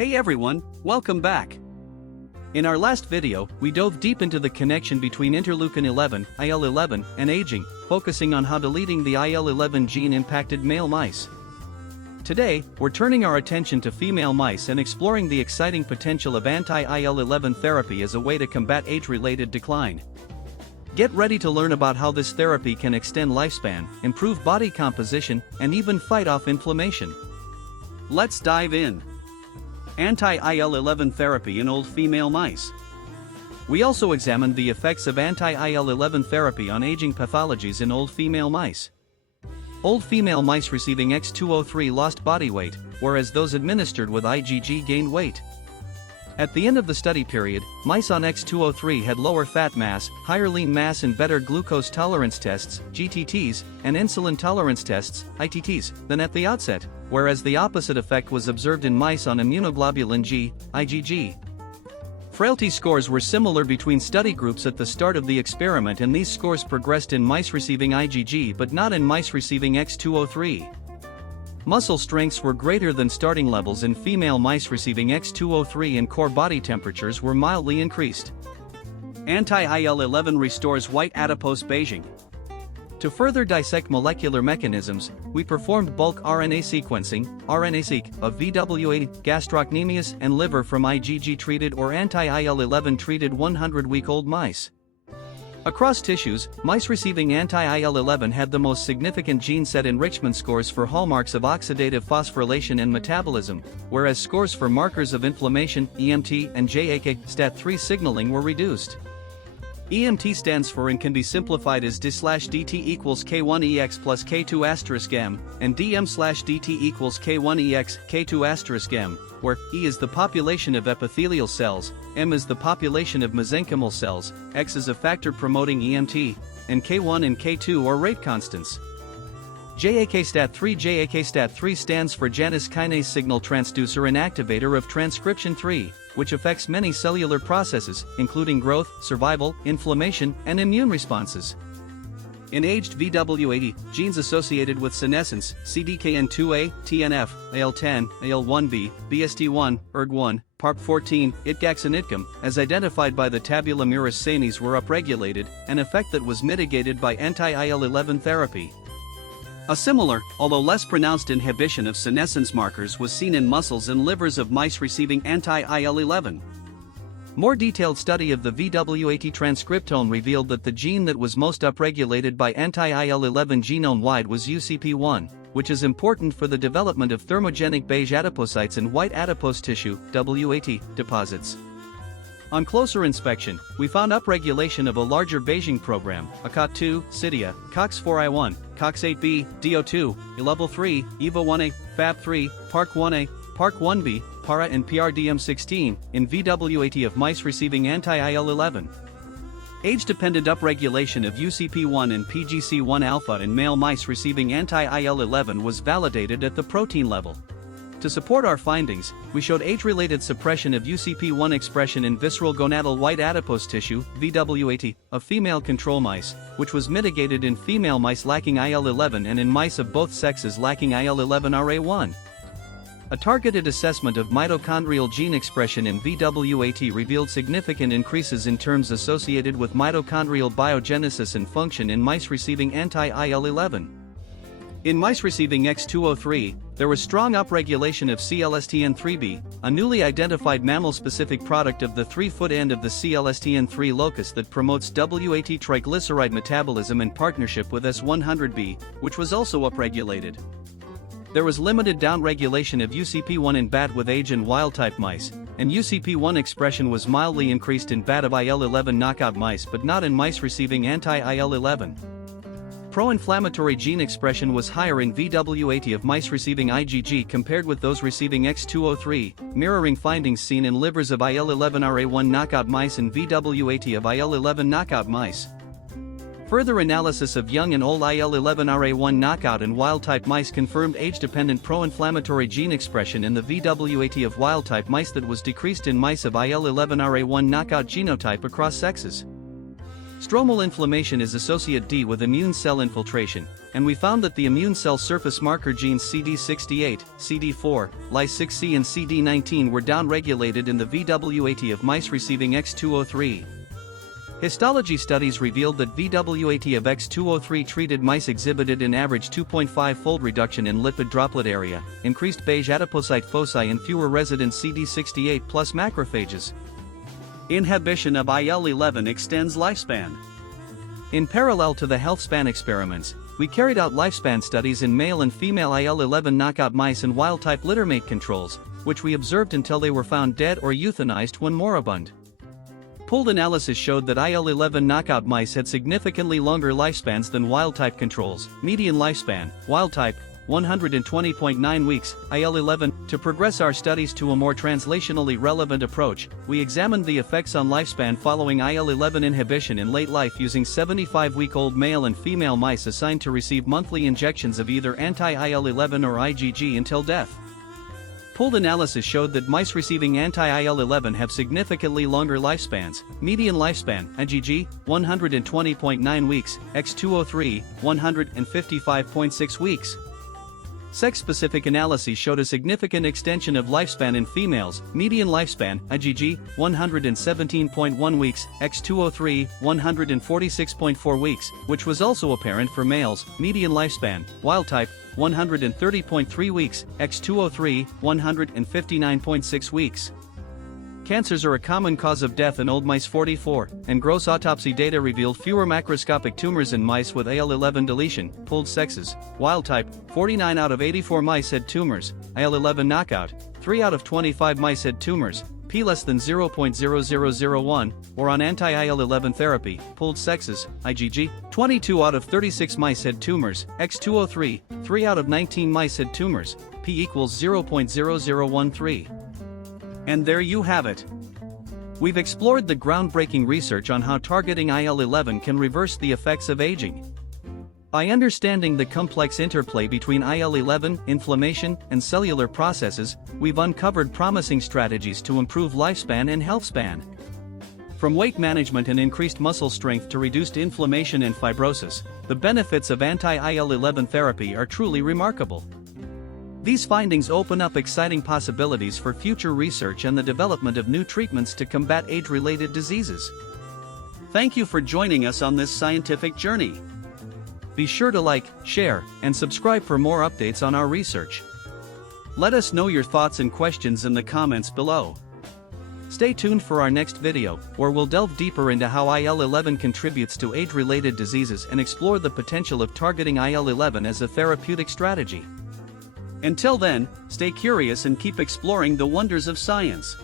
Hey everyone, welcome back. In our last video, we dove deep into the connection between interleukin 11, IL-11, and aging, focusing on how deleting the IL-11 gene impacted male mice. Today, we're turning our attention to female mice and exploring the exciting potential of anti-IL-11 therapy as a way to combat age-related decline. Get ready to learn about how this therapy can extend lifespan, improve body composition, and even fight off inflammation. Let's dive in. Anti-IL-11 therapy in old female mice. We also examined the effects of anti-IL-11 therapy on aging pathologies in old female mice. Old female mice receiving X203 lost body weight, whereas those administered with IgG gained weight. At the end of the study period, mice on X203 had lower fat mass, higher lean mass and better glucose tolerance tests, GTTs, and insulin tolerance tests, ITTs, than at the outset, whereas the opposite effect was observed in mice on immunoglobulin G, IgG. Frailty scores were similar between study groups at the start of the experiment, and these scores progressed in mice receiving IgG but not in mice receiving X203. Muscle strengths were greater than starting levels in female mice receiving X203, and core body temperatures were mildly increased. Anti-IL-11 restores white adipose beiging. To further dissect molecular mechanisms, we performed bulk RNA sequencing, RNA-seq, of VW80, gastrocnemius and liver from IgG-treated or anti-IL-11 treated 100-week-old mice. Across tissues, mice receiving anti-IL-11 had the most significant gene set enrichment scores for hallmarks of oxidative phosphorylation and metabolism, whereas scores for markers of inflammation, EMT, and JAK, STAT3 signaling were reduced. EMT stands for and can be simplified as D/dt equals K1EX plus K2*M, and DM/dt equals K1EX, K2*M, where E is the population of epithelial cells, M is the population of mesenchymal cells, X is a factor promoting EMT, and K1 and K2 are rate constants. JAK-STAT3 stands for Janus kinase signal transducer and activator of transcription 3, which affects many cellular processes, including growth, survival, inflammation, and immune responses. In aged VW80, genes associated with senescence, CDKN2A, TNF, IL-10, IL-1B, BST1, ERG1, PARP14, ITGAX and ITGAM, as identified by the tabula muris senes, were upregulated, an effect that was mitigated by anti-IL-11 therapy. A similar, although less pronounced inhibition of senescence markers was seen in muscles and livers of mice receiving anti-IL-11. More detailed study of the VW80 transcriptome revealed that the gene that was most upregulated by anti-IL-11 genome-wide was UCP1, which is important for the development of thermogenic beige adipocytes and white adipose tissue, WAT, deposits. On closer inspection, we found upregulation of a larger beiging program, ACOT2, CIDIA, COX4I1, COX8B, DO2, IL-3, EVA1A, FAB3, PARK1A, PARK1B, PARA and PRDM16, in VW80 of mice receiving anti-IL-11. Age-dependent upregulation of UCP1 and PGC1-alpha in male mice receiving anti-IL-11 was validated at the protein level. To support our findings, we showed age-related suppression of UCP1 expression in visceral gonadal white adipose tissue, VW80, of female control mice, which was mitigated in female mice lacking IL-11 and in mice of both sexes lacking IL-11RA1. A targeted assessment of mitochondrial gene expression in VW80 revealed significant increases in terms associated with mitochondrial biogenesis and function in mice receiving anti-IL-11. In mice receiving X203, there was strong upregulation of CLSTN3B, a newly identified mammal-specific product of the 3-foot end of the CLSTN3 locus that promotes WAT triglyceride metabolism in partnership with S100B, which was also upregulated. There was limited downregulation of UCP1 in bat with age and wild-type mice, and UCP1 expression was mildly increased in bat of IL-11 knockout mice but not in mice receiving anti-IL-11. Pro-inflammatory gene expression was higher in VW80 of mice receiving IgG compared with those receiving X203, mirroring findings seen in livers of IL-11RA1 knockout mice and VW80 of IL-11 knockout mice. Further analysis of young and old IL-11RA1 knockout and wild-type mice confirmed age-dependent pro-inflammatory gene expression in the VW80 of wild-type mice that was decreased in mice of IL-11RA1 knockout genotype across sexes. Stromal inflammation is associated D with immune cell infiltration, and we found that the immune cell surface marker genes CD68, CD4, Ly6C and CD19 were downregulated in the VWAT of mice receiving X203. Histology studies revealed that VWAT of X203 treated mice exhibited an average 2.5-fold reduction in lipid droplet area, increased beige adipocyte foci and fewer resident CD68 plus macrophages. Inhibition of IL-11 extends lifespan. In parallel to the Healthspan experiments, we carried out lifespan studies in male and female IL-11 knockout mice and wild-type littermate controls, which we observed until they were found dead or euthanized when moribund. Pooled analysis showed that IL-11 knockout mice had significantly longer lifespans than wild-type controls. Median lifespan, wild-type, 120.9 weeks, IL-11. To progress our studies to a more translationally relevant approach, we examined the effects on lifespan following IL-11 inhibition in late life using 75-week-old male and female mice assigned to receive monthly injections of either anti-IL-11 or IgG until death. Pooled analysis showed that mice receiving anti-IL-11 have significantly longer lifespans. Median lifespan, IgG, 120.9 weeks, X203, 155.6 weeks. Sex-specific analyses showed a significant extension of lifespan in females. Median lifespan, IgG, 117.1 weeks, X203, 146.4 weeks, which was also apparent for males. Median lifespan, wild-type, 130.3 weeks, X203, 159.6 weeks. Cancers are a common cause of death in old mice 44, and gross autopsy data revealed fewer macroscopic tumors in mice with IL-11 deletion. Pooled sexes, wild-type, 49 out of 84 mice had tumors, IL-11 knockout, 3 out of 25 mice had tumors, p less than 0.0001, or on anti-IL-11 therapy. Pooled sexes, IgG, 22 out of 36 mice had tumors, X203, 3 out of 19 mice had tumors, p equals 0.0013. And there you have it. We've explored the groundbreaking research on how targeting IL-11 can reverse the effects of aging. By understanding the complex interplay between IL-11, inflammation, and cellular processes, we've uncovered promising strategies to improve lifespan and healthspan. From weight management and increased muscle strength to reduced inflammation and fibrosis, the benefits of anti-IL-11 therapy are truly remarkable. These findings open up exciting possibilities for future research and the development of new treatments to combat age-related diseases. Thank you for joining us on this scientific journey. Be sure to like, share, and subscribe for more updates on our research. Let us know your thoughts and questions in the comments below. Stay tuned for our next video, where we'll delve deeper into how IL-11 contributes to age-related diseases and explore the potential of targeting IL-11 as a therapeutic strategy. Until then, stay curious and keep exploring the wonders of science.